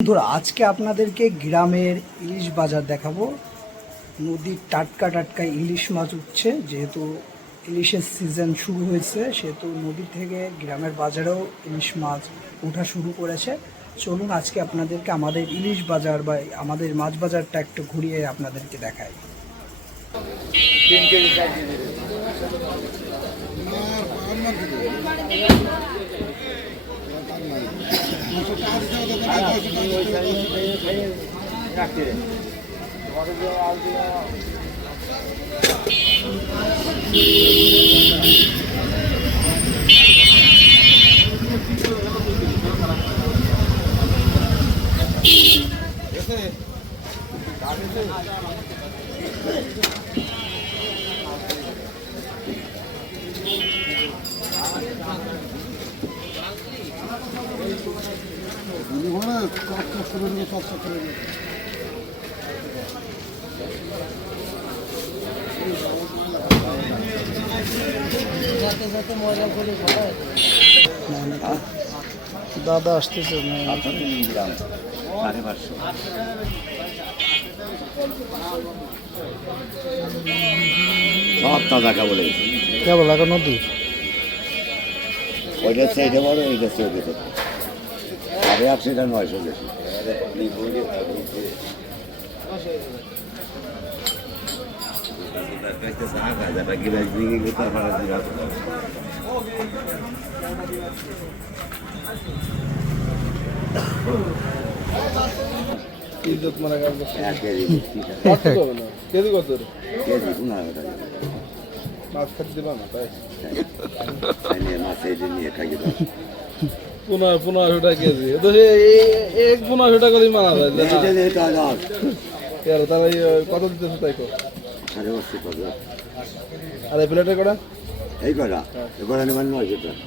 বন্ধুরা আজকে আপনাদেরকে গ্রামের ইলিশ বাজার দেখাবো। নদীর টাটকা টাটকা ইলিশ মাছ উঠছে, যেহেতু ইলিশের সিজন শুরু হয়েছে সেহেতু নদী থেকে গ্রামের বাজারেও ইলিশ মাছ ওঠা শুরু করেছে। চলুন আজকে আপনাদেরকে আমাদের ইলিশ বাজার বা আমাদের মাছ বাজারটা একটু ঘুরিয়ে আপনাদেরকে দেখাই। দাদা আসতেছে সব তাজা কেবল কেবল এখন নদী ওইটা সেইটা বড় ওইটা চৌকি থেকে 850 আর 900 বেশি ইজ্জত মারা গেল কেজি কত মাছ খাতে দিবা না তাই মাছ এই নিয়ে খাই 1500 টাকা কেজি তো এক 1500 টাকা দিয়ে মানা যায় তাহলে কত দিতেছে তাই কো 550 আর এই প্লেটে কটা এই কটা এবার নেবেন 900 টাকা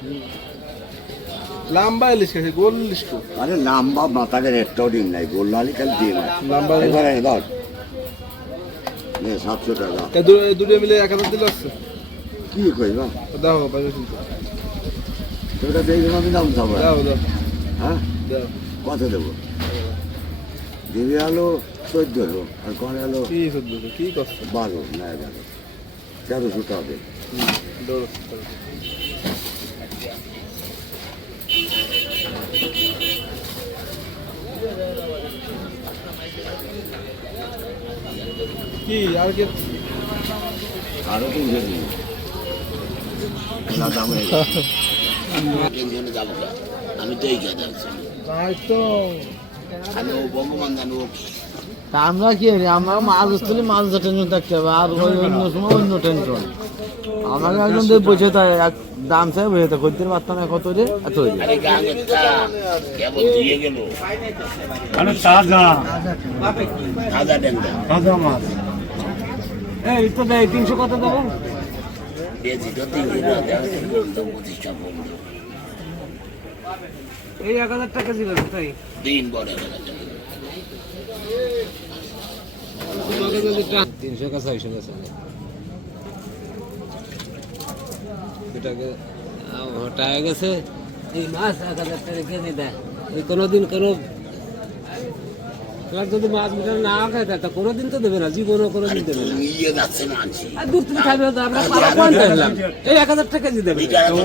লম্বা ইলিশ খেয়েছি গোল ইলিশ তো আরে লম্বা মাথাকে একটাও ডিম নাই গোল্লালি খালি ডিম লম্বা এবার ধর নে 700 টাকা দুটো মিলে 1000 দিলে আসছে কি কইবা দাও বাইরে শুনতে তোরা দেই আমি দাম যাবো দাও দাও হ্যাঁ দাও কত দেবো দিবি আলো 14 আর কোন আলো কি সদ্য কি কষ্ট 12 না 1300 টাকা দে দৌড় কি আর কি আরো 300 দিন না দাম হয়ে যাবো আমি তো এই কথা তাই তো আমি ও ভগবান জানো আমরা কি আমরা মাছ ধরলে মাছ টেনশন থাকতে হবে, আর ওই অন্য সময় অন্য টেনশন। আমাকে একজন বসে থাকে দাম চাই বসে থাকে খদ্দের পারতাম না কত রে এত তাজা মাছ এই তো দেয় 300 কত দেবো এই 1000 টাকা দিবেন তাই দিন বড় 300 का 600 का এটাকে হটায় গেছে এই মাছ 1000 টাকা কেজি দেয়। এই কোনোদিন কোনো যদি মাছ মিটার না খায় তা কোনোদিন তো দেবে না, জীবনও কোনোদিন দেবে না। নিয়ে যাচ্ছে মানছি আর দূর থেকে খাবে তো আমরা পারা পয়েন্ট দিলাম এই 1000 টাকা কেজি দেবে।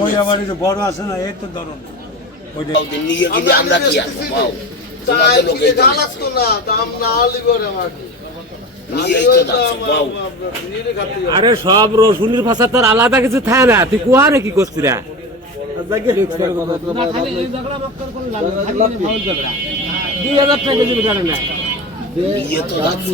ওই আমার যে বড় আছে না এই তো ধরুন ওইটা নিয়ে গেলে আমরা কি আসবো পাও তোমাদের লোকে জানাস তো না দাম না লিবর আমাকে নিয়ে তো যাচ্ছে পাও আরে সব রসুনের ভাষা তোর আলাদা কিছু থাকে না, তুই কুয়া রে কি করছিস রে? 2000 টাকা কেজি কারণে নিয়ে তো যাচ্ছে